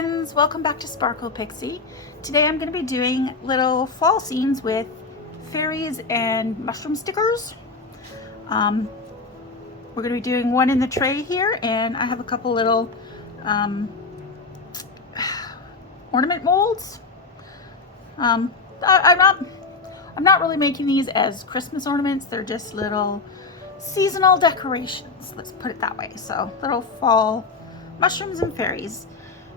friends, welcome back to Sparkle Pixie. Today I'm going to be doing little fall scenes with fairies and mushroom stickers. We're going to be doing one in the tray here, and I have a couple little ornament molds. I'm not really making these as Christmas ornaments. They're just little seasonal decorations, let's put it that way. So little fall mushrooms and fairies.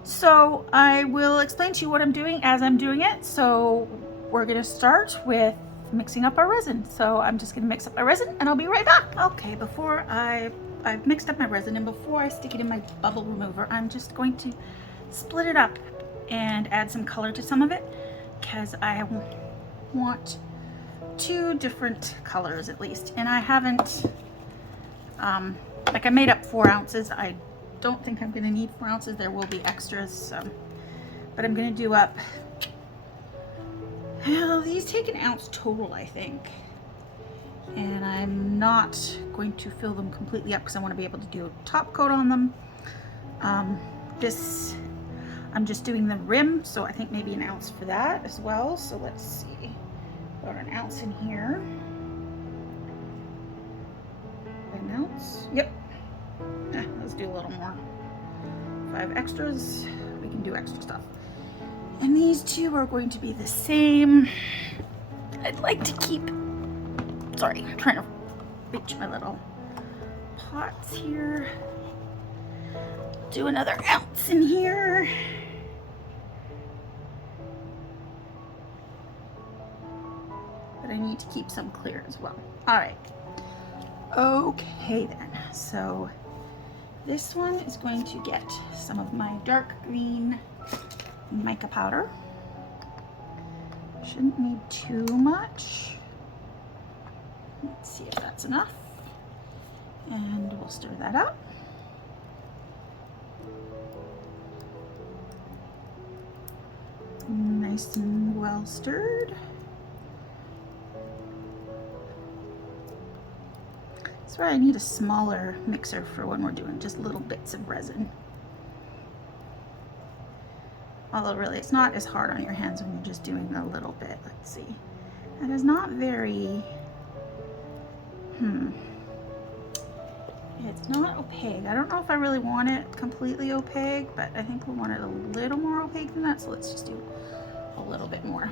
So I will explain to you what I'm doing as I'm doing it. So we're going to start with mixing up our resin. So I'm just going to mix up my resin and I'll be right back. Okay, before I've mixed up my resin and before I stick it in my bubble remover, I'm just going to split it up and add some color to some of it because I want two different colors at least. And I haven't, like I made up 4 ounces. I don't think I'm going to need 4 ounces. There will be extras, but I'm going to do up, well, these take 1 ounce total, I think, and I'm not going to fill them completely up because I want to be able to do a top coat on them. I'm just doing the rim, so I think maybe 1 ounce for that as well. So let's see, about 1 ounce in here. 1 ounce, yep. Let's do a little more. 5 extras, we can do extra stuff. And these two are going to be the same. I'd like to keep, sorry, I'm trying to reach my little pots here. Do another ounce in here. But I need to keep some clear as well. All right. Okay then, so this one is going to get some of my dark green mica powder. Shouldn't need too much. Let's see if that's enough. And we'll stir that up. Nice and well stirred. That's why I need a smaller mixer for when we're doing just little bits of resin. Although really it's not as hard on your hands when you're just doing a little bit. Let's see. That is not very, it's not opaque. I don't know if I really want it completely opaque, but I think we want it a little more opaque than that. So let's just do a little bit more.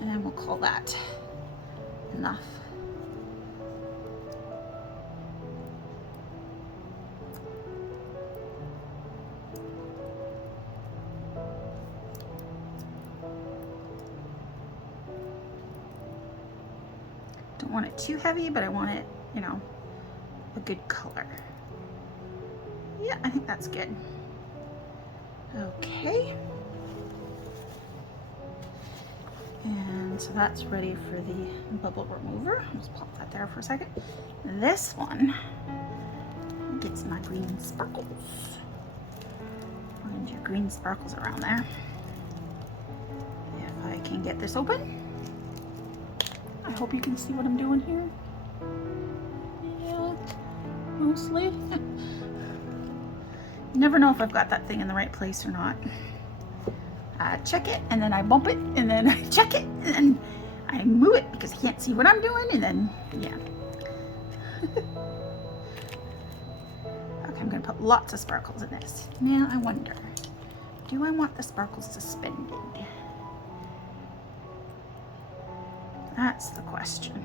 And then we'll call that enough. Don't want it too heavy, but I want it, you know, a good color. Yeah, I think that's good. Okay. And so that's ready for the bubble remover. Let's pop that there for a second. This one gets my green sparkles. Find your green sparkles around there. If I can get this open. I hope you can see what I'm doing here. Yeah, mostly. You never know if I've got that thing in the right place or not. I check it, and then I bump it, and then I check it, and then I move it because I can't see what I'm doing, and then, yeah. Okay, I'm gonna put lots of sparkles in this. Now I wonder, do I want the sparkles suspended? That's the question.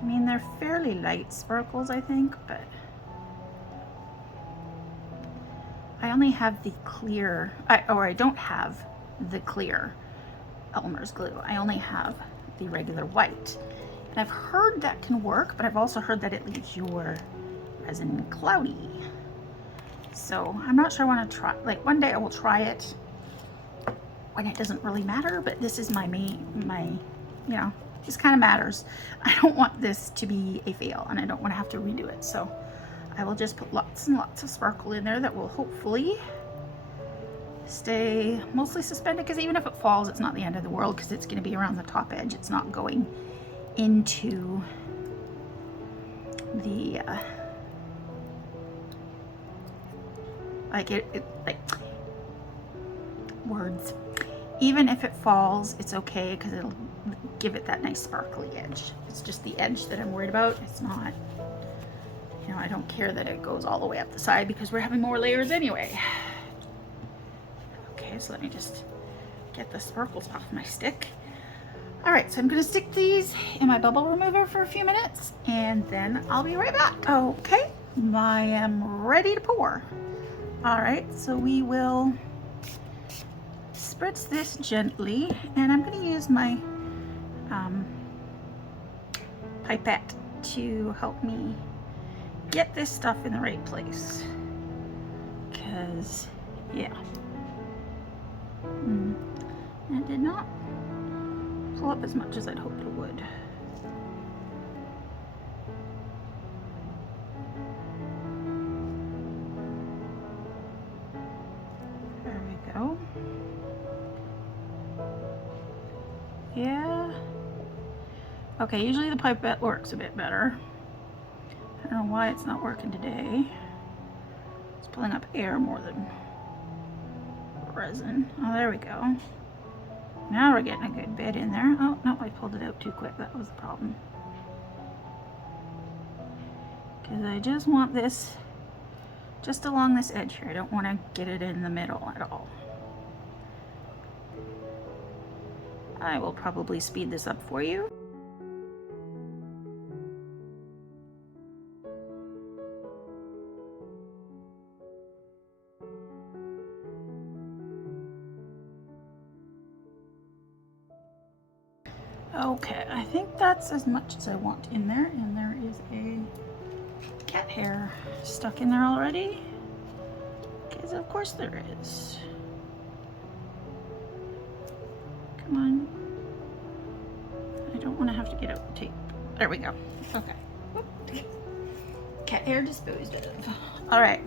I mean, they're fairly light sparkles, I think, but I only have the clear, I don't have the clear Elmer's glue. I only have the regular white. And I've heard that can work, but I've also heard that it leaves your resin cloudy. So I'm not sure I want to try, like one day I will try it when it doesn't really matter, but this is my you know, this kind of matters. I don't want this to be a fail and I don't want to have to redo it. So I will just put lots and lots of sparkle in there that will hopefully stay mostly suspended, because even if it falls, it's not the end of the world because it's going to be around the top edge. It's not going into the Like like words. Even if it falls, it's okay because it'll give it that nice sparkly edge. It's just the edge that I'm worried about. It's not, you know, I don't care that it goes all the way up the side because we're having more layers anyway. Okay, so let me just get the sparkles off my stick. All right, so I'm gonna stick these in my bubble remover for a few minutes and then I'll be right back. Okay, I am ready to pour. All right, so we will spritz this gently, and I'm gonna use my pipette to help me get this stuff in the right place. Because, yeah. It did not pull up as much as I'd hoped it would. There we go. Yeah. Okay, usually the pipette works a bit better. I don't know why it's not working today. It's pulling up air more than resin. Oh, there we go. Now we're getting a good bit in there. Oh, no, I pulled it out too quick. That was the problem. Because I just want this just along this edge here. I don't want to get it in the middle at all. I will probably speed this up for you. Okay, I think that's as much as I want in there, and there is a cat hair stuck in there already, because of course there is. Come on. I don't want to have to get out the tape. There we go. Okay. Whoop. Cat hair disposed of. All right,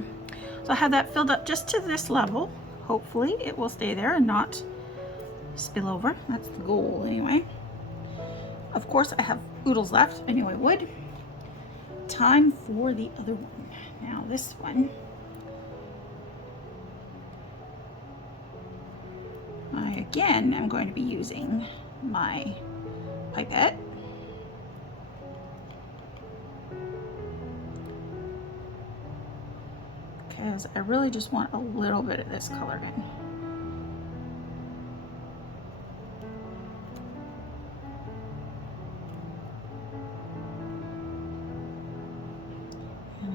so I have that filled up just to this level. Hopefully it will stay there and not spill over. That's the goal anyway. Of course, I have oodles left. I knew I would. Time for the other one. Now this one, I again am going to be using my pipette. Because I really just want a little bit of this color in.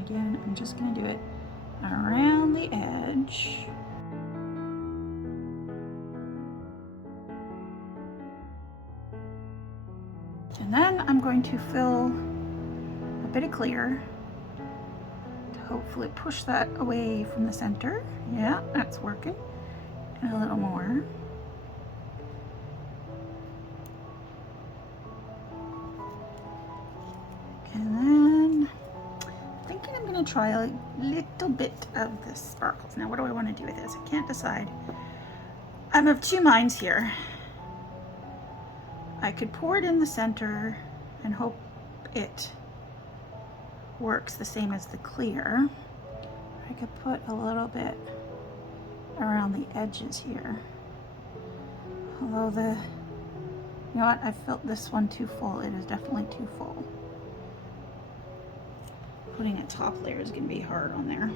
Again, I'm just going to do it around the edge. And then I'm going to fill a bit of clear to hopefully push that away from the center. Yeah, that's working. And a little more. And then I'm going to try a little bit of the sparkles. Now, what do I want to do with this? I can't decide. I'm of two minds here. I could pour it in the center and hope it works the same as the clear. I could put a little bit around the edges here. Although you know what? I felt this one too full. It is definitely too full. Putting a top layer is going to be hard on there.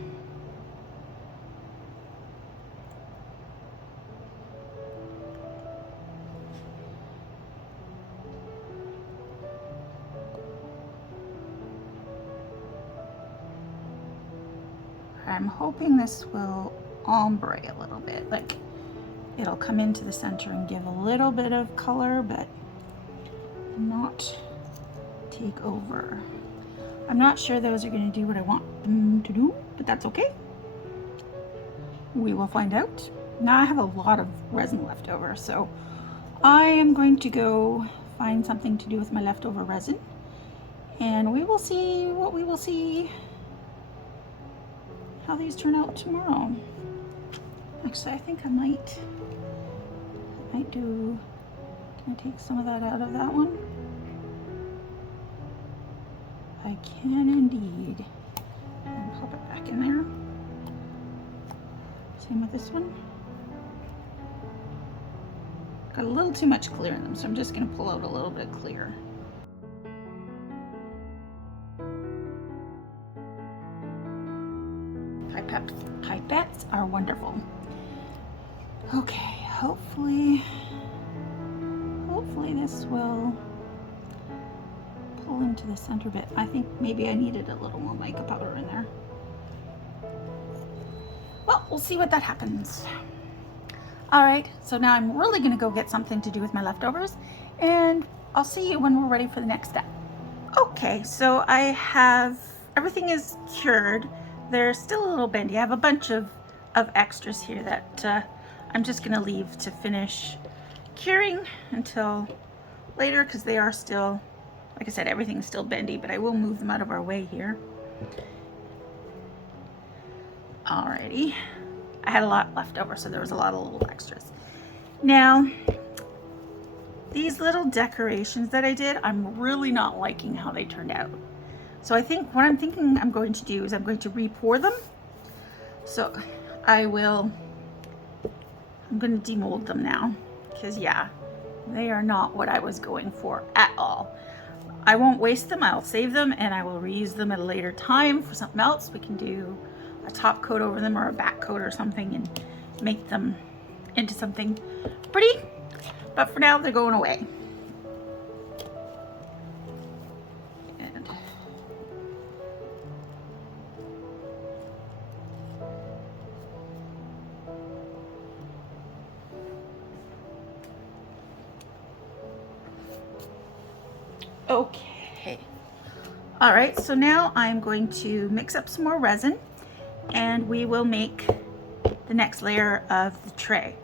I'm hoping this will ombre a little bit, like it'll come into the center and give a little bit of color, but not take over. I'm not sure those are going to do what I want them to do, but that's okay. We will find out. Now I have a lot of resin left over, so I am going to go find something to do with my leftover resin, and we will see what we will see, how these turn out tomorrow. Actually, I think I might do, can I take some of that out of that one? I can indeed. And pop it back in there. Same with this one. Got a little too much clear in them, so I'm just going to pull out a little bit clear. Pipettes are wonderful. Okay, hopefully this will pull into the center bit. I think maybe I needed a little more mica powder in there. Well, we'll see what that happens. All right, so now I'm really gonna go get something to do with my leftovers, and I'll see you when we're ready for the next step. Okay, so everything is cured. They're still a little bendy. I have a bunch of extras here that I'm just gonna leave to finish curing until later, because they are still, like I said, everything's still bendy, but I will move them out of our way here. Alrighty, I had a lot left over, so there was a lot of little extras. Now, these little decorations that I did, I'm really not liking how they turned out. So I think what I'm thinking I'm going to do is I'm going to re-pour them. So I'm going to demold them now, because yeah, they are not what I was going for at all. I won't waste them, I'll save them, and I will reuse them at a later time for something else. We can do a top coat over them or a back coat or something and make them into something pretty. But for now, they're going away. And okay. All right, so now I'm going to mix up some more resin, and we will make the next layer of the tray.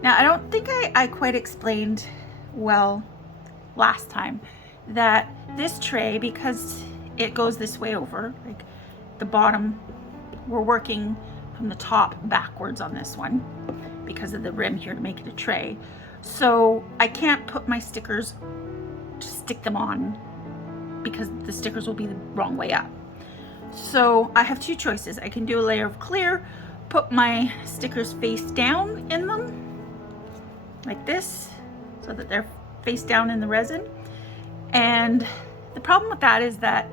Now, I don't think I quite explained well last time that this tray, because it goes this way over, like the bottom, we're working from the top backwards on this one because of the rim here to make it a tray. So I can't put my stickers, stick them on, because the stickers will be the wrong way up. So I have two choices. I can do a layer of clear, put my stickers face down in them like this, so that they're face down in the resin. And the problem with that is that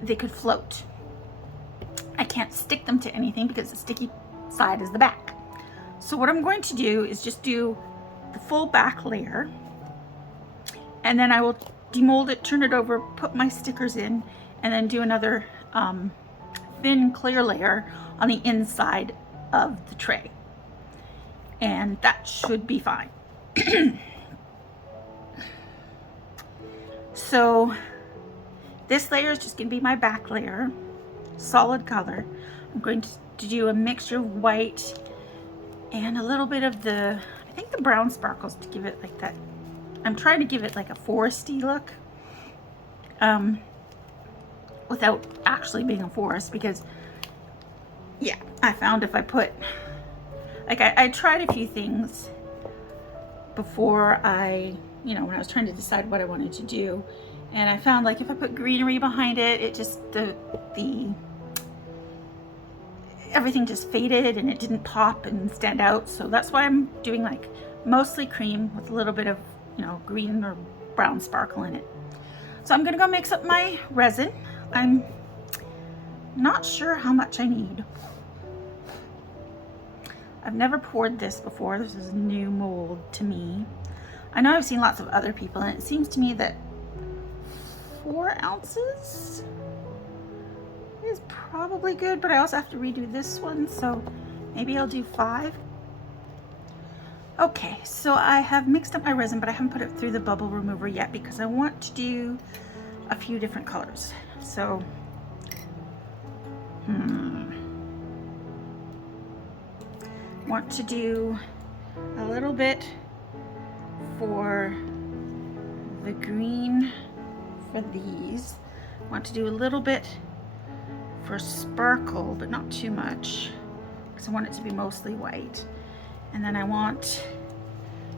they could float. I can't stick them to anything because the sticky side is the back. So what I'm going to do is just do the full back layer, and then I will demold it, turn it over, put my stickers in, and then do another thin clear layer on the inside of the tray. And that should be fine. So this layer is just going to be my back layer, solid color. I'm going to do a mixture of white and a little bit of I think the brown sparkles, to give it like that. I'm trying to give it like a foresty look, without actually being a forest, because yeah, I found if I put, like I tried a few things before when I was trying to decide what I wanted to do, and I found like if I put greenery behind it, it just, everything just faded and it didn't pop and stand out. So that's why I'm doing like mostly cream with a little bit of, green or brown sparkle in it. So I'm gonna go mix up my resin. I'm not sure how much I need. I've never poured this before. This is a new mold to me. I know I've seen lots of other people, and it seems to me that 4 ounces is probably good, but I also have to redo this one, so maybe I'll do 5. Okay, so I have mixed up my resin, but I haven't put it through the bubble remover yet because I want to do a few different colors. So, want to do a little bit for the green for these. Want to do a little bit for sparkle, but not too much, because I want it to be mostly white. And then I want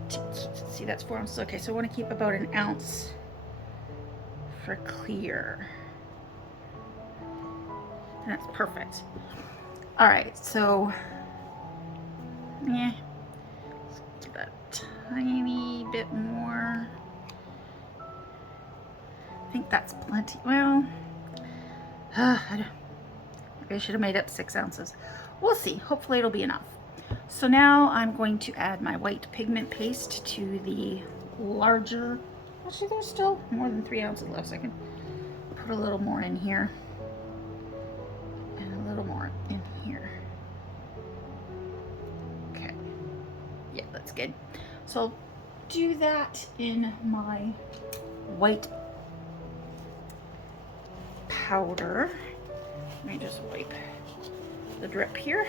to keep, see, that's 4 ounces. Okay, so I want to keep about 1 ounce for clear. And that's perfect. All right, so Yeah. Let's give that a tiny bit more. I think that's plenty. Well, maybe I should have made up 6 ounces. We'll see. Hopefully it'll be enough. So now I'm going to add my white pigment paste to the larger. Actually, there's still more than 3 ounces left, so I can put a little more in here. And a little more in here. Okay. Yeah, that's good. So I'll do that in my white powder. Let me just wipe the drip here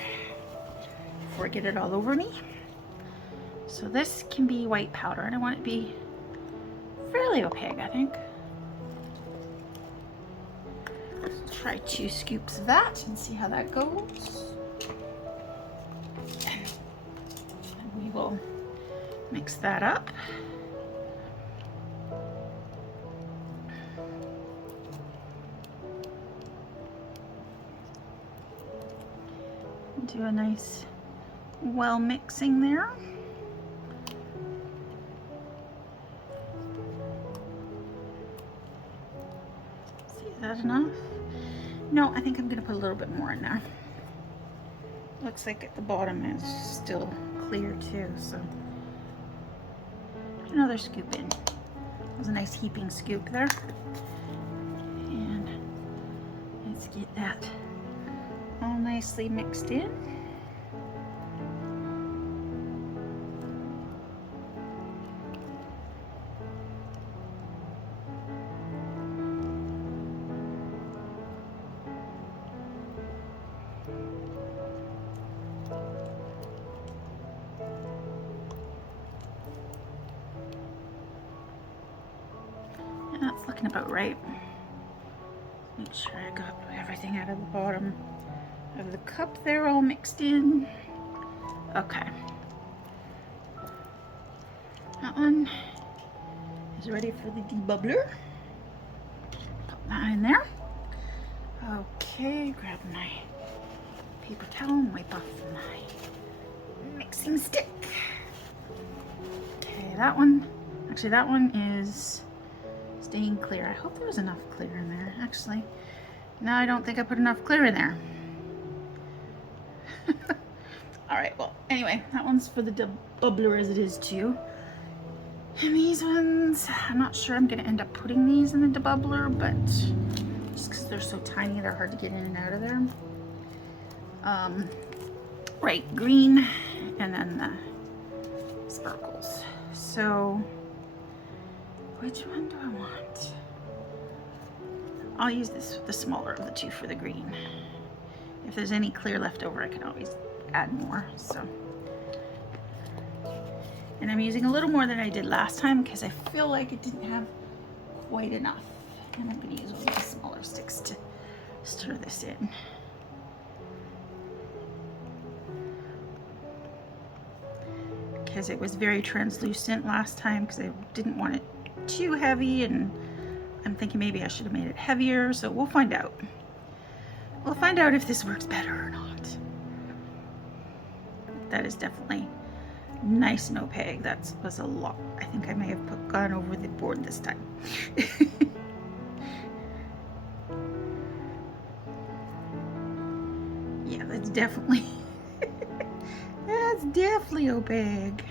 before I get it all over me. So this can be white powder, and I want it to be fairly opaque, I think. Let's try 2 scoops of that and see how that goes. And we will mix that up. Do a nice well mixing there. See, is that enough? No, I think I'm gonna put a little bit more in there. Looks like at the bottom is still clear too, so another scoop in. That was a nice heaping scoop there. And let's get that all nicely mixed in. And that's looking about right. Make sure I got everything out of the bottom of the cup there all mixed in. Okay. That one is ready for the debubbler. Put that in there. Okay, grab my paper towel and wipe off my mixing stick. Okay, that one, actually that one is staying clear. I hope there was enough clear in there. Actually, no, I don't think I put enough clear in there. Alright, well, anyway, that one's for the debubbler as it is too. And these ones, I'm not sure I'm going to end up putting these in the debubbler, but just because they're so tiny, they're hard to get in and out of there. Right, green, and then the sparkles. So, which one do I want? I'll use this, the smaller of the 2 for the green. If there's any clear left over, I can always add more. So, and I'm using a little more than I did last time because I feel like it didn't have quite enough. And I'm going to use one of the smaller sticks to stir this in. Because it was very translucent last time because I didn't want it too heavy, and I'm thinking maybe I should have made it heavier, so we'll find out. We'll find out if this works better or not. That is definitely nice and opaque. That was a lot. I think I may have gone over the board this time. Yeah, that's definitely that's definitely opaque.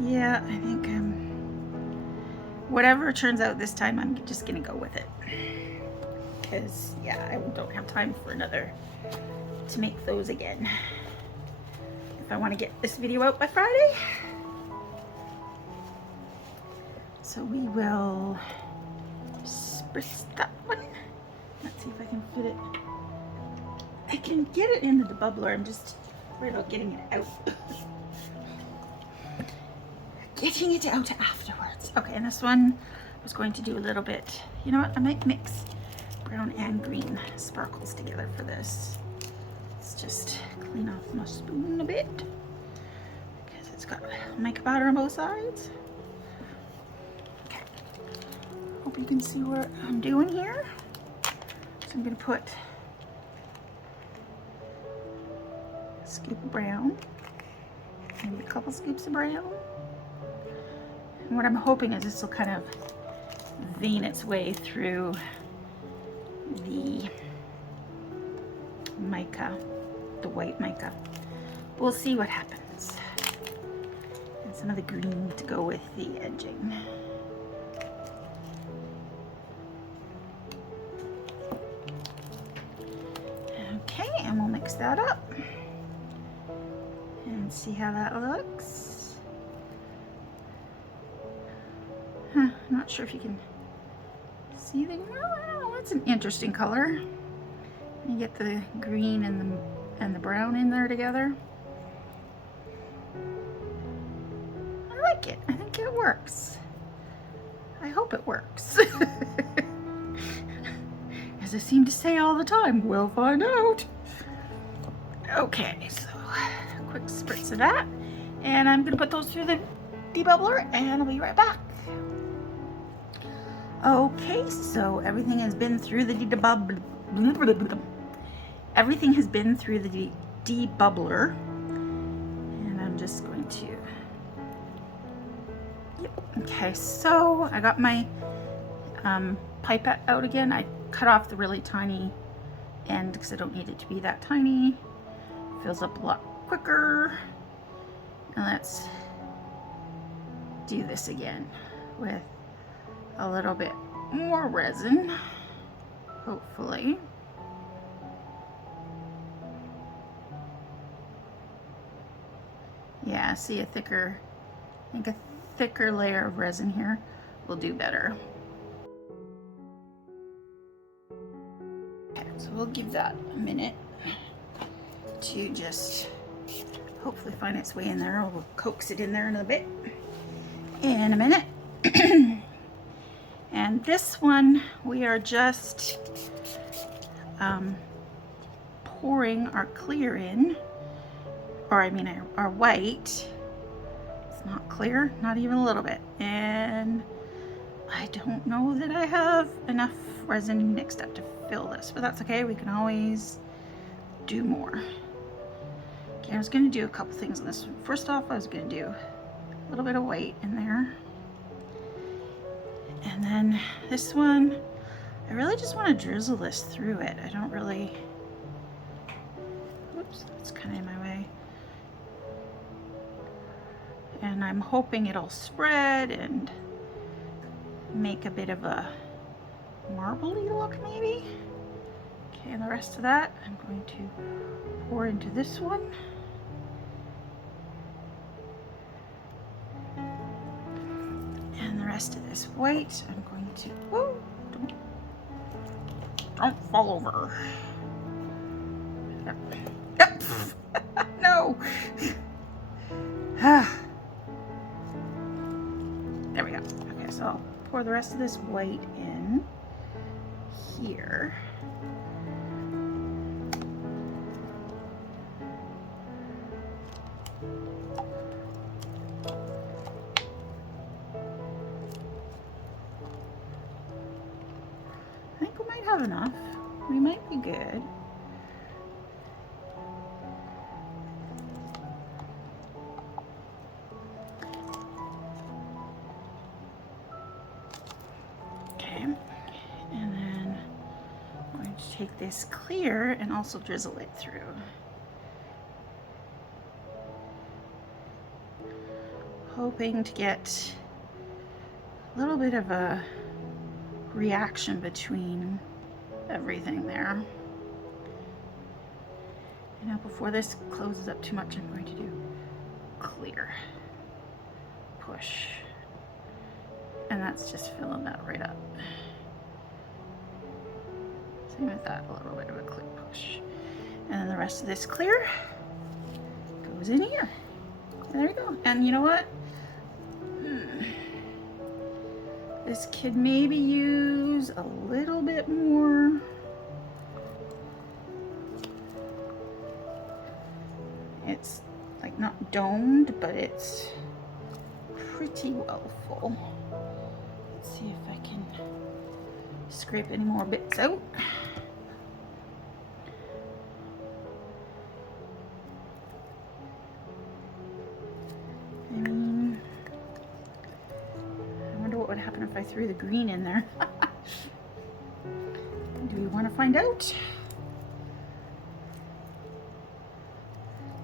Yeah, I think whatever turns out this time, I'm just gonna go with it. Because yeah, I don't have time for another to make those again. If I want to get this video out by Friday. So we will spritz that one. Let's see if I can fit it. I can get it in the debubbler. I'm just worried about getting it out. Getting it out afterwards. Okay, and this one I was going to do a little bit. You know what? I might mix brown and green sparkles together for this. Let's just clean off my spoon a bit because it's got mica powder on both sides. Okay. Hope you can see what I'm doing here. So I'm going to put a scoop of brown maybe a couple scoops of brown. And what I'm hoping is this will kind of vein its way through the mica, the white mica. We'll see what happens. And some of the green to go with the edging. Okay, and we'll mix that up and see how that looks. I'm not sure if you can see the, well, that's an interesting color. You get the green and the brown in there together. I like it. I think it works. I hope it works. As I seem to say all the time, we'll find out. Okay, so quick spritz of that. And I'm gonna put those through the debubbler and I'll be right back. Okay, so everything has been through the debubbler. Everything has been through the debubbler. And I'm just going to, yep. Okay, so I got my pipette out again. I cut off the really tiny end because I don't need it to be that tiny. Fills up a lot quicker. And let's do this again with a little bit more resin, hopefully. Yeah, see, I think a thicker layer of resin here will do better. Okay, so we'll give that a minute to just hopefully find its way in there. We'll coax it in there in a bit. In a minute. And this one we are just pouring our clear in, or I mean our white. It's not clear, not even a little bit. And I don't know that I have enough resin mixed up to fill this, but that's okay. We can always do more. Okay, I was going to do a couple things on this one. First off, I was going to do a little bit of white in there. And then this one, I really just want to drizzle this through it. I don't really, whoops, that's kind of in my way. And I'm hoping it'll spread and make a bit of a marbly look maybe. Okay, and the rest of that I'm going to pour into this one. And the rest of this white I'm going to, whoa, don't fall over. Yep. No. There we go. Okay, so I'll pour the rest of this white in here. I think we might have enough. We might be good. Take this clear and also drizzle it through. Hoping to get a little bit of a reaction between everything there. You know, before this closes up too much, I'm going to do clear. Push. And that's just filling that right up. With that, a little bit of a clear push, and then the rest of this clear goes in here. There you go. And you know what? This could maybe use a little bit more. It's like not domed, but it's pretty well full. Let's see if I can scrape any more bits out. threw the green in there. Do we want to find out?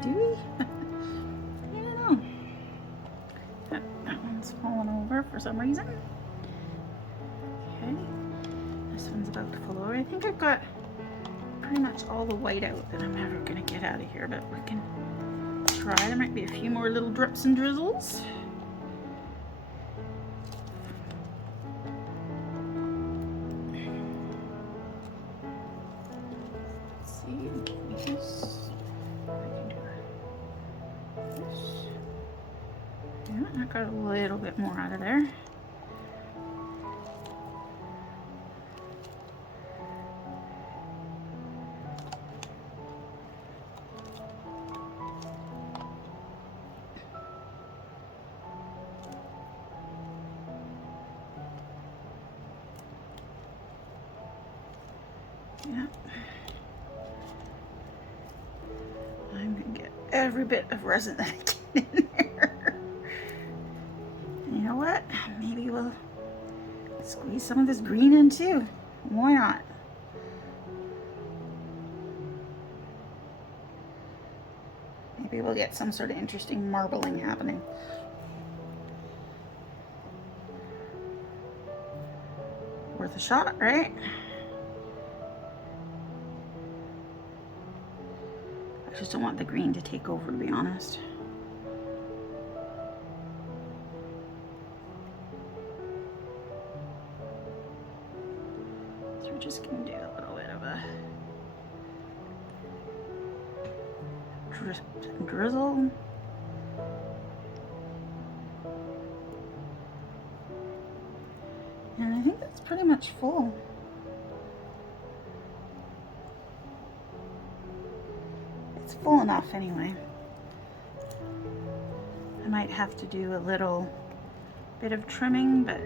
Do we? I don't know. That one's fallen over for some reason. Okay. This one's about to fall over. I think I've got pretty much all the white out that I'm never going to get out of here, but we can try. There might be a few more little drips and drizzles. I got a little bit more out of there. Yeah. I'm gonna get every bit of resin that I can in there. You know what? Maybe we'll squeeze some of this green in too. Why not? Maybe we'll get some sort of interesting marbling happening. Worth a shot, right? I just don't want the green to take over, to be honest. So we're just going to do a little bit of a drizzle. And I think that's pretty much full. It's full enough anyway. I might have to do a little bit of trimming, but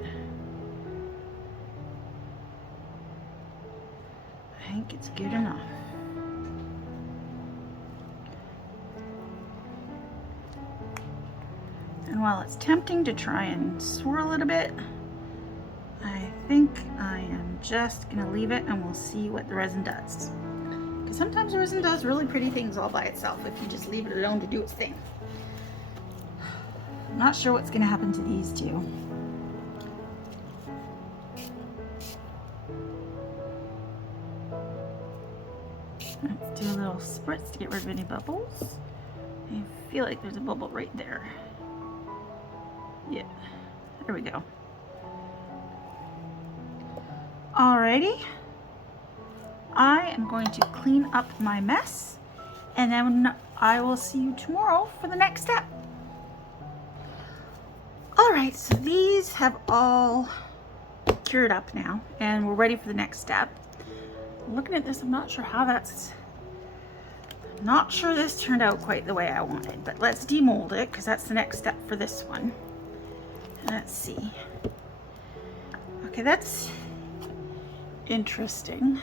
I think it's good enough. And while it's tempting to try and swirl it a bit, I think I am just gonna leave it and we'll see what the resin does. Because sometimes resin does really pretty things all by itself if you just leave it alone to do its thing. I'm not sure what's gonna happen to these two. Let's do a little spritz to get rid of any bubbles. I feel like there's a bubble right there. Yeah, there we go. Alrighty, I am going to clean up my mess and then I will see you tomorrow for the next step. Alright, so these have all cured up now and we're ready for the next step. Looking at this, I'm not sure how not sure this turned out quite the way I wanted, but let's demold it because that's the next step for this one. Let's see. Okay, that's interesting.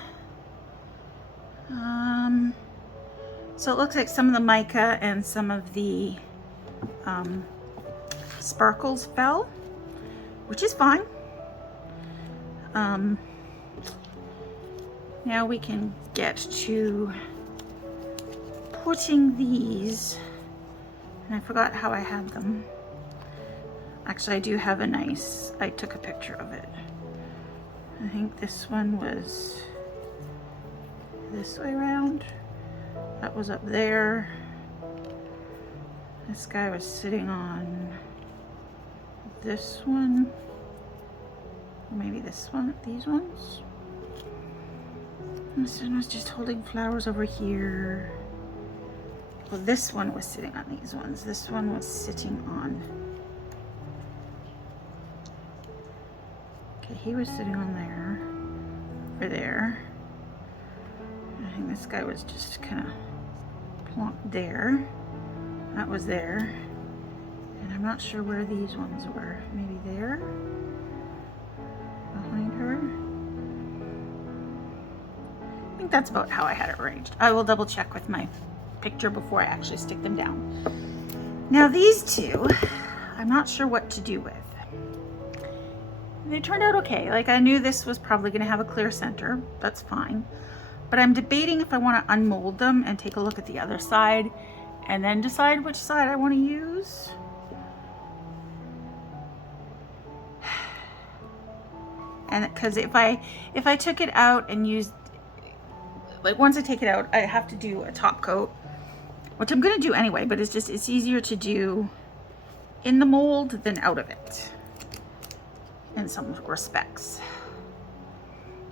So it looks like some of the mica and some of the sparkles fell, which is fine. Now we can get to putting these, and I forgot how I had them. Actually, I do have a nice, I took a picture of it. I think this one was this way around. That was up there. This guy was sitting on this one. Or maybe this one, these ones. This one was just holding flowers over here. Well, this one was sitting on these ones. This one was sitting on, okay, he was sitting on there, over there. I think this guy was just kind of plonked there. That was there. And I'm not sure where these ones were. Maybe there? Behind her? I think that's about how I had it arranged. I will double check with my picture before I actually stick them down. Now these two, I'm not sure what to do with. They turned out okay. Like, I knew this was probably going to have a clear center. That's fine. But I'm debating if I want to unmold them and take a look at the other side and then decide which side I want to use. And because if I took it out and used, like, once I take it out, I have to do a top coat, which I'm going to do anyway, but it's easier to do in the mold than out of it in some respects,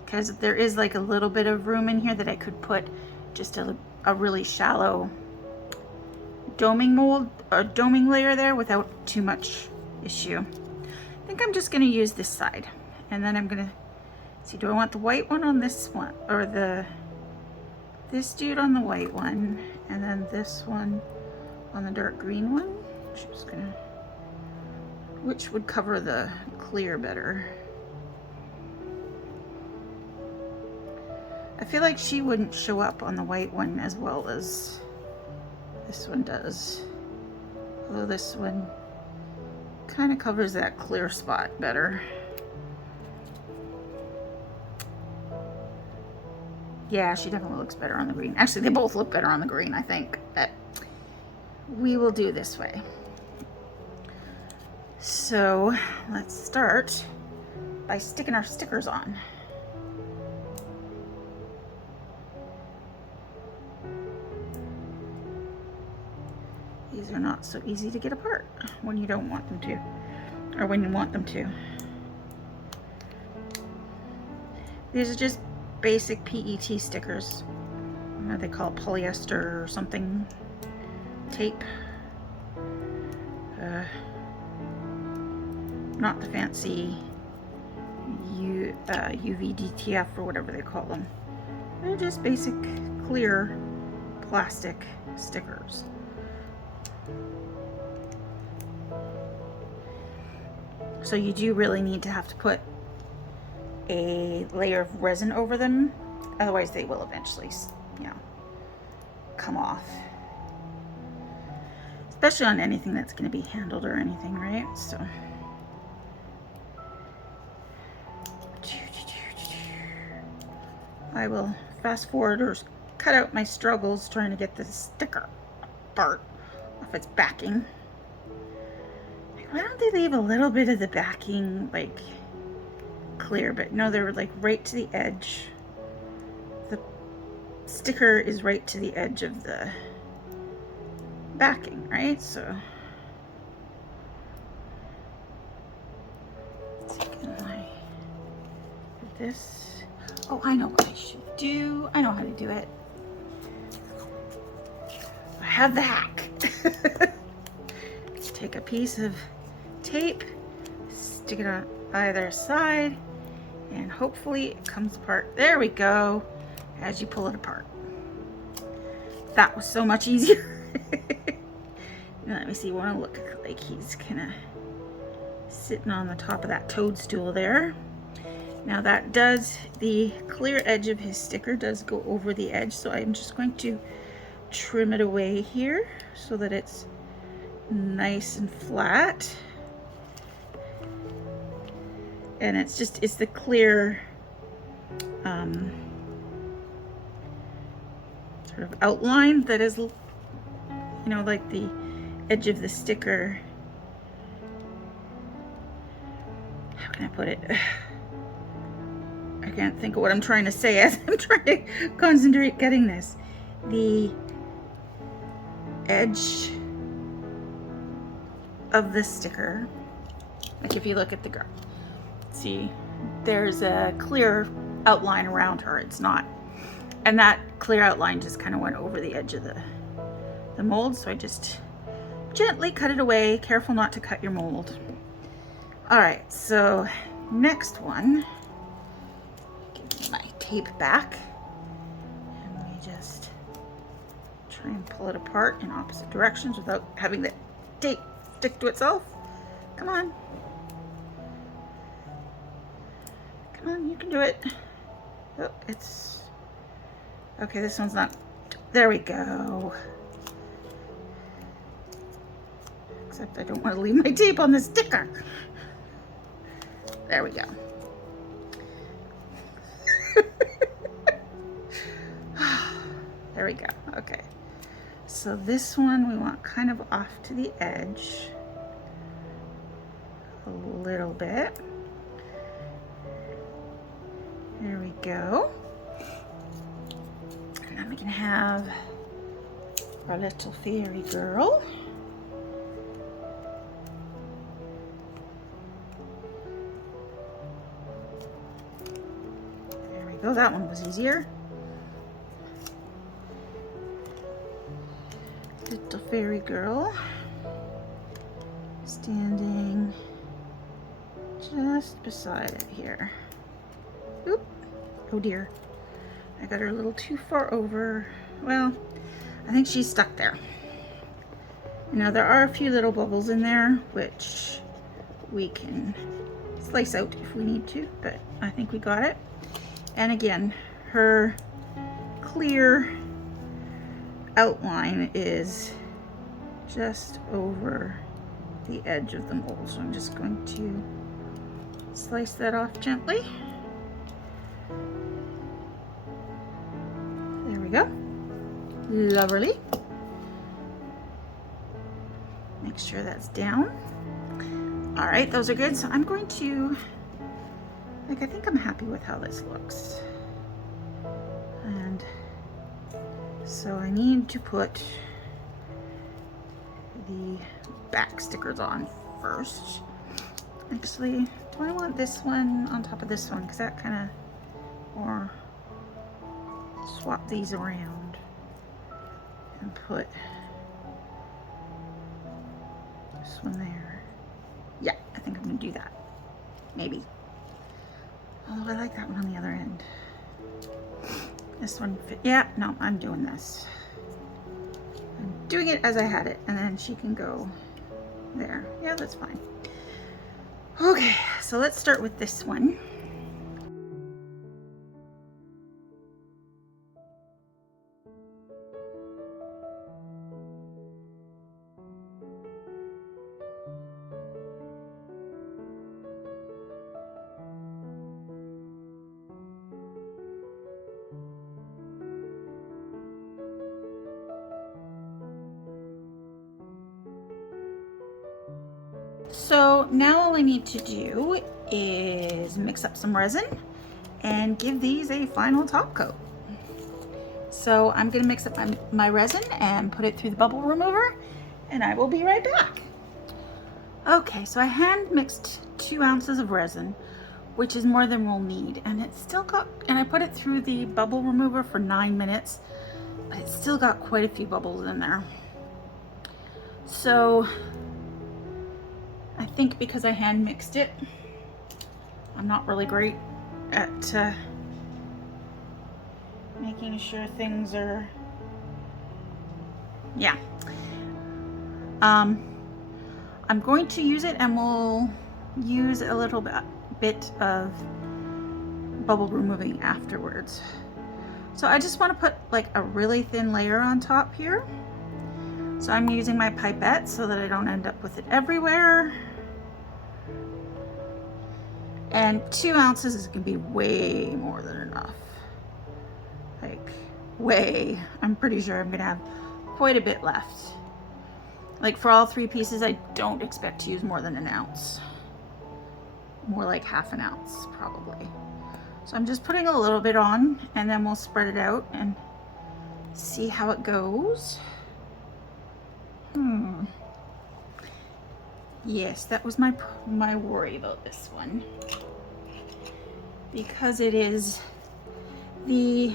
because there is like a little bit of room in here that I could put just a really shallow doming mold or doming layer there without too much issue. I think I'm just going to use this side, and then I'm going to see, do I want the white one on this one, or this dude on the white one, and then this one on the dark green one? Which would cover the clear better? I feel like she wouldn't show up on the white one as well as this one does. Although this one kind of covers that clear spot better. Yeah, she definitely looks better on the green. Actually, they both look better on the green, I think. But we will do this way. So let's start by sticking our stickers on. These are not so easy to get apart when you don't want them to, or when you want them to. These are just basic PET stickers. I don't know, they call it polyester or something tape. Not the fancy UVDTF or whatever they call them. They're just basic clear plastic stickers. So you do really need to have to put a layer of resin over them, otherwise they will eventually, you know, come off. Especially on anything that's going to be handled or anything, right? So I will fast forward or cut out my struggles trying to get the sticker apart off its backing. Why don't they leave a little bit of the backing like clear? But no, they're like right to the edge. The sticker is right to the edge of the backing, right? So this. Oh, I know what I should do. I know how to do it. I have the hack. Take a piece of tape, stick it on either side, and hopefully it comes apart. There we go, as you pull it apart. That was so much easier. Now let me see what I look like. He's kind of sitting on the top of that toadstool there. Now that does, the clear edge of his sticker does go over the edge, so I'm just going to trim it away here so that it's nice and flat. And it's the clear sort of outline that is, you know, like the edge of the sticker. How can I put it? I can't think of what I'm trying to say as I'm trying to concentrate getting this. The edge of the sticker, like if you look at the girl, see, there's a clear outline around her. It's not, and that clear outline just kind of went over the edge of the mold, so I just gently cut it away. Careful not to cut your mold. All right, so next one, give me my tape back, and we just try and pull it apart in opposite directions without having the tape stick to itself. Come on. Come on, you can do it. Oh, it's... Okay, this one's not... There we go. Except I don't want to leave my tape on the sticker. There we go. There we go. Okay. So this one we want kind of off to the edge a little bit. There we go. And then we can have our little fairy girl. There we go. That one was easier. Little fairy girl standing just beside it here. Oop. Oh dear. I got her a little too far over. Well, I think she's stuck there. Now there are a few little bubbles in there which we can slice out if we need to, but I think we got it. And again, her clear outline is just over the edge of the mold. So I'm just going to slice that off gently. There we go. Lovely. Make sure that's down. All right, those are good. So I'm going to, I think I'm happy with how this looks. And so I need to put the back stickers on first. Actually, do I want this one on top of this one? Because that kind of, or swap these around and put this one there. Yeah, I think I'm gonna do that. Maybe. Although I like that one on the other end. This one fit. Yeah, no, I'm doing this. I'm doing it as I had it, and then she can go there. Yeah, that's fine. Okay, so let's start with this one. So now all I need to do is mix up some resin and give these a final top coat. So I'm gonna mix up my resin and put it through the bubble remover, and I will be right back. Okay, so I hand mixed 2 ounces of resin, which is more than we'll need, and it's still got, and I put it through the bubble remover for 9 minutes, but it's still got quite a few bubbles in there. So I think because I hand mixed it, I'm not really great at making sure things are, yeah. I'm going to use it, and we'll use a little bit of bubble removing afterwards. So I just want to put like a really thin layer on top here. So I'm using my pipette so that I don't end up with it everywhere. And 2 ounces is gonna be way more than enough. Like, way. I'm pretty sure I'm gonna have quite a bit left. Like for all 3 pieces, I don't expect to use more than 1 ounce. More like ½ an ounce, probably. So I'm just putting a little bit on, and then we'll spread it out and see how it goes. Yes, that was my worry about this one. Because it is, the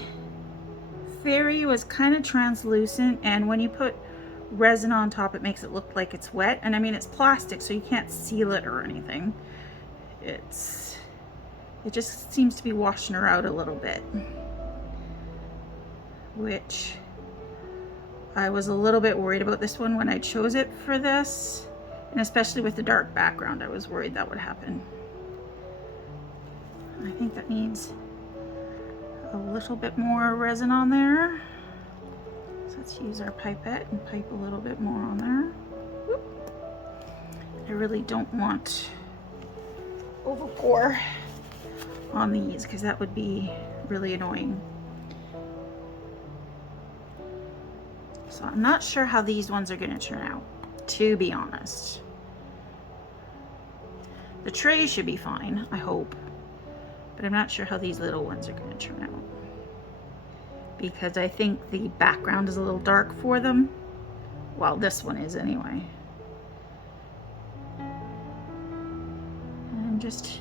fairy was kind of translucent, and when you put resin on top, it makes it look like it's wet. And I mean, it's plastic, so you can't seal it or anything. It just seems to be washing her out a little bit, which I was a little bit worried about this one when I chose it for this, and especially with the dark background, I was worried that would happen. I think that needs a little bit more resin on there. So let's use our pipette and pipe a little bit more on there. Whoop. I really don't want over pour on these because that would be really annoying. So I'm not sure how these ones are going to turn out, to be honest. The tray should be fine, I hope, but I'm not sure how these little ones are going to turn out because I think the background is a little dark for them. Well, this one is anyway. I'm just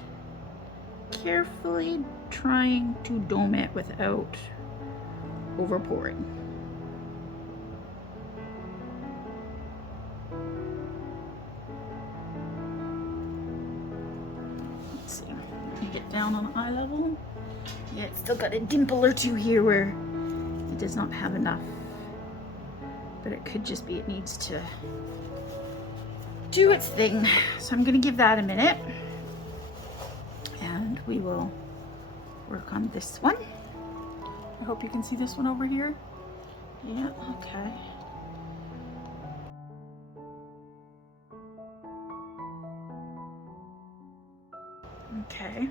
carefully trying to dome it without over pouring. Let's see, get down on eye level. Yeah, it's still got a dimple or two here where it does not have enough, but it could just be it needs to do its thing. So I'm gonna give that a minute and we will work on this one. I hope you can see this one over here. Yeah, okay. Okay.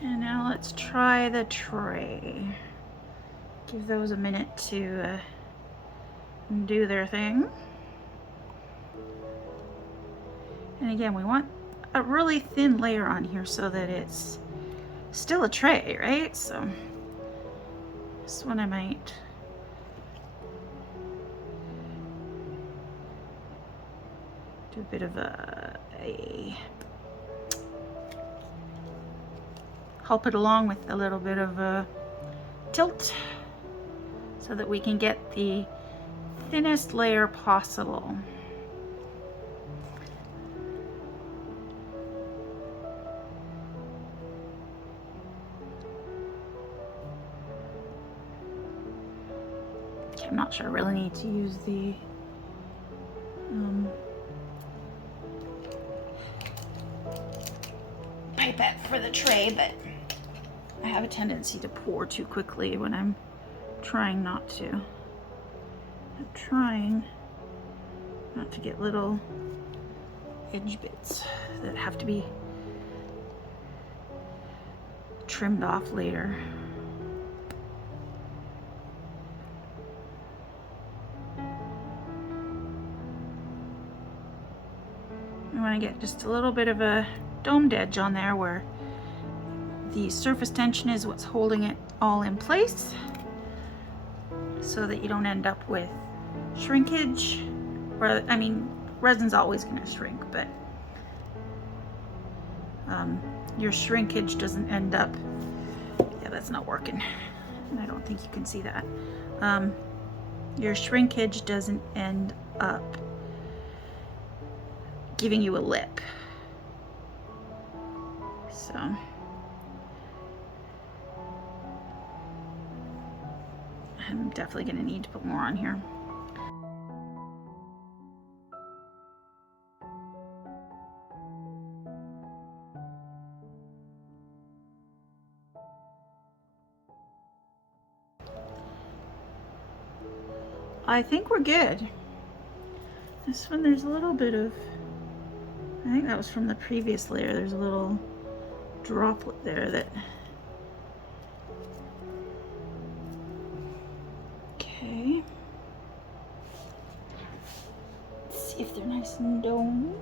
And now let's try the tray. Give those a minute to do their thing. And again, we want a really thin layer on here so that it's still a tray, right? So this one I might do a bit of a help it along with a little bit of a tilt so that we can get the thinnest layer possible. Okay, I'm not sure I really need to use the pipette for the tray, but I have a tendency to pour too quickly when I'm trying not to. I'm trying not to get little edge bits that have to be trimmed off later. I want to get just a little bit of a domed edge on there where the surface tension is what's holding it all in place so that you don't end up with shrinkage. Or, I mean, resin's always going to shrink, but your shrinkage doesn't end up, yeah, that's not working. And I don't think you can see that. Your shrinkage doesn't end up giving you a lip. So I'm definitely going to need to put more on here. I think we're good. This one, there's a little bit of, I think that was from the previous layer, there's a little droplet there that, okay. Let's see if they're nice and domed.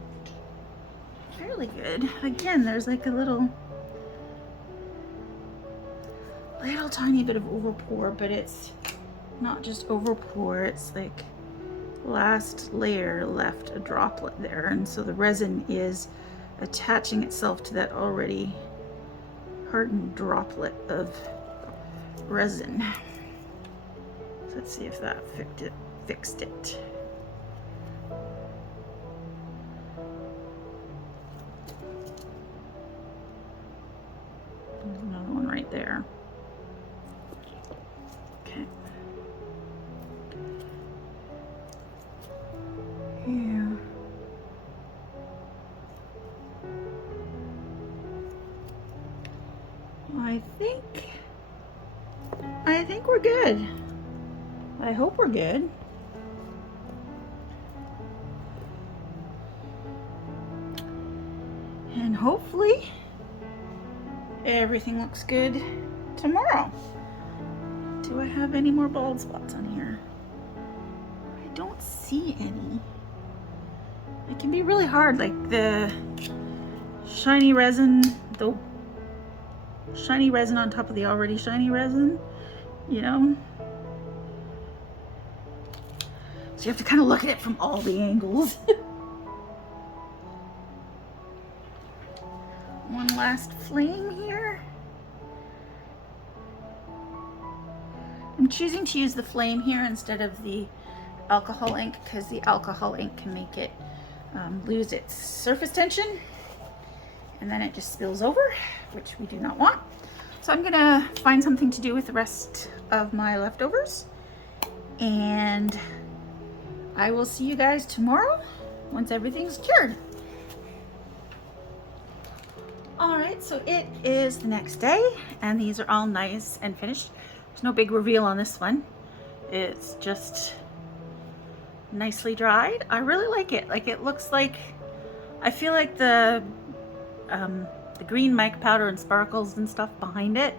Fairly good. Again, there's like a little tiny bit of overpour, but it's not just overpour, it's like last layer left a droplet there, and so the resin is attaching itself to that already hardened droplet of resin. So let's see if that fixed it. There's another one right there. Okay. Yeah. I think we're good. I hope we're good. And hopefully everything looks good tomorrow. Do I have any more bald spots on here? I don't see any. It can be really hard, like the shiny resin, the shiny resin on top of the already shiny resin, you know? So you have to kind of look at it from all the angles. One last flame here. I'm choosing to use the flame here instead of the alcohol ink because the alcohol ink can make it lose its surface tension and then it just spills over, which we do not want. So I'm gonna find something to do with the rest of my leftovers, and I will see you guys tomorrow once everything's cured. All right, so it is the next day and these are all nice and finished. There's no big reveal on this one. It's just nicely dried. I really like it. Like, it looks like, I feel like the green mica powder and sparkles and stuff behind it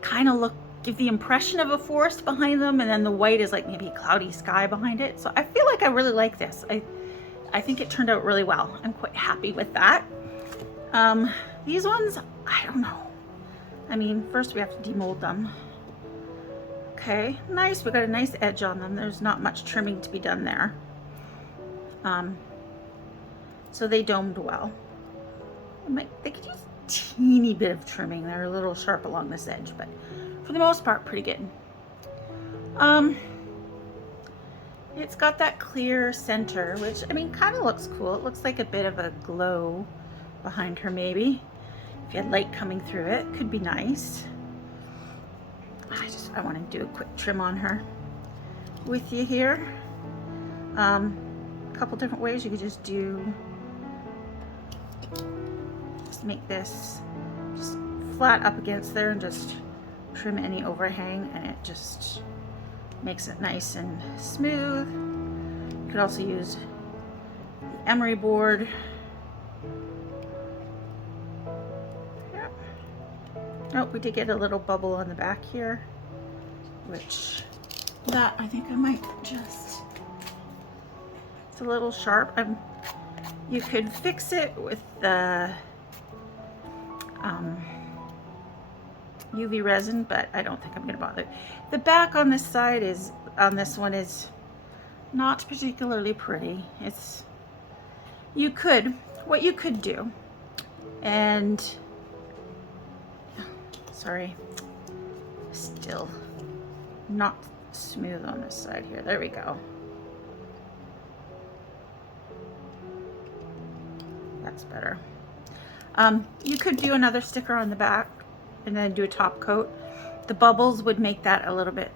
kind of give the impression of a forest behind them, and then the white is like maybe a cloudy sky behind it. So I feel like I really like this. I think it turned out really well. I'm quite happy with that. These ones, I don't know. I mean, first we have to demold them. Okay, nice. We got a nice edge on them. There's not much trimming to be done there. So they domed well. They could use a teeny bit of trimming. They're a little sharp along this edge, but for the most part, pretty good. It's got that clear center, which, I mean, kind of looks cool. It looks like a bit of a glow behind her, maybe. If you had light coming through it, could be nice. I want to do a quick trim on her with you here. A couple different ways. You could just make this just flat up against there and just trim any overhang, and it just makes it nice and smooth. You could also use the emery board. Yep. Oh, we did get a little bubble on the back here, which that I think I might just, it's a little sharp. You could fix it with the UV resin, but I don't think I'm gonna bother. The back on this side is, on this one, is not particularly pretty. It's, what you could do, and sorry, still not smooth on this side here. There we go. That's better. You could do another sticker on the back and then do a top coat. The bubbles would make that a little bit,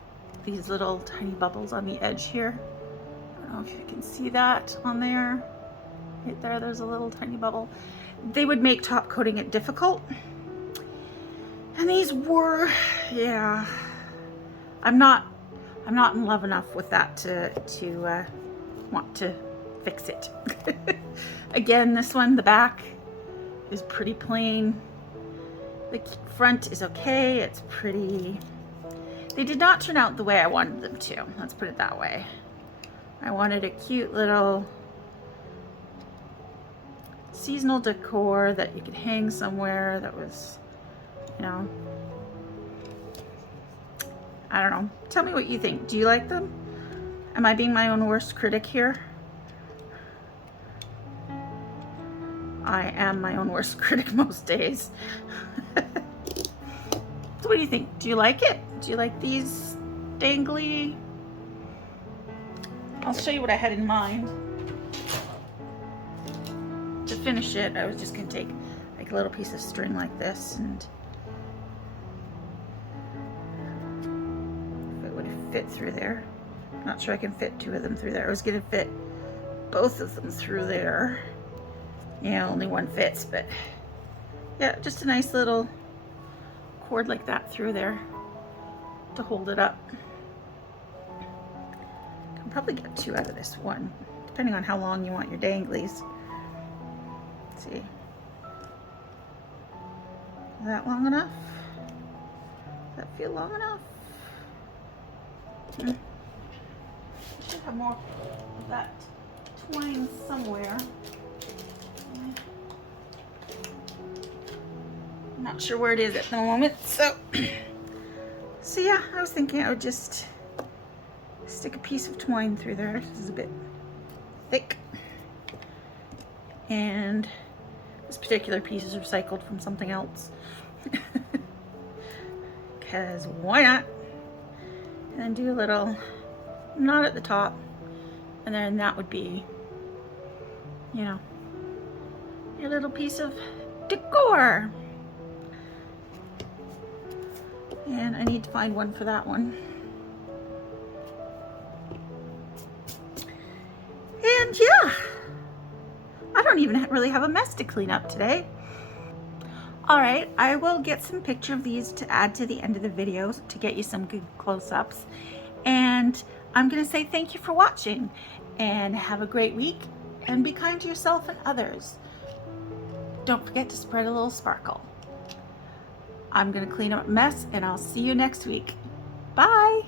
these little tiny bubbles on the edge here. I don't know if you can see that on there. Right there, there's a little tiny bubble. They would make top coating it difficult. And these were, yeah, I'm not in love enough with that to want to fix it. Again, this one, the back is pretty plain. The front is okay. It's pretty. They did not turn out the way I wanted them to. Let's put it that way. I wanted a cute little seasonal decor that you could hang somewhere that was, you know, I don't know. Tell me what you think. Do you like them? Am I being my own worst critic here? I am my own worst critic most days. So what do you think? Do you like it? Do you like these dangly? I'll show you what I had in mind. To finish it, I was just going to take like a little piece of string like this, and if it would fit through there. I'm not sure I can fit two of them through there. I was going to fit both of them through there. Yeah, only one fits, but yeah, just a nice little cord like that through there to hold it up. Can probably get two out of this one, depending on how long you want your danglies. Let's see, Is that long enough? Does that feel long enough? I should have more of that twine somewhere. I'm not sure where it is at the moment, so yeah, I was thinking I would just stick a piece of twine through there. This is a bit thick, and this particular piece is recycled from something else because why not? And then do a little knot at the top, and then that would be, you know, your little piece of decor. And I need to find one for that one. And yeah, I don't even really have a mess to clean up today. All right, I will get some picture of these to add to the end of the video to get you some good close-ups. And I'm gonna say thank you for watching, and have a great week, and be kind to yourself and others. Don't forget to spread a little sparkle. I'm gonna clean up a mess, and I'll see you next week. Bye.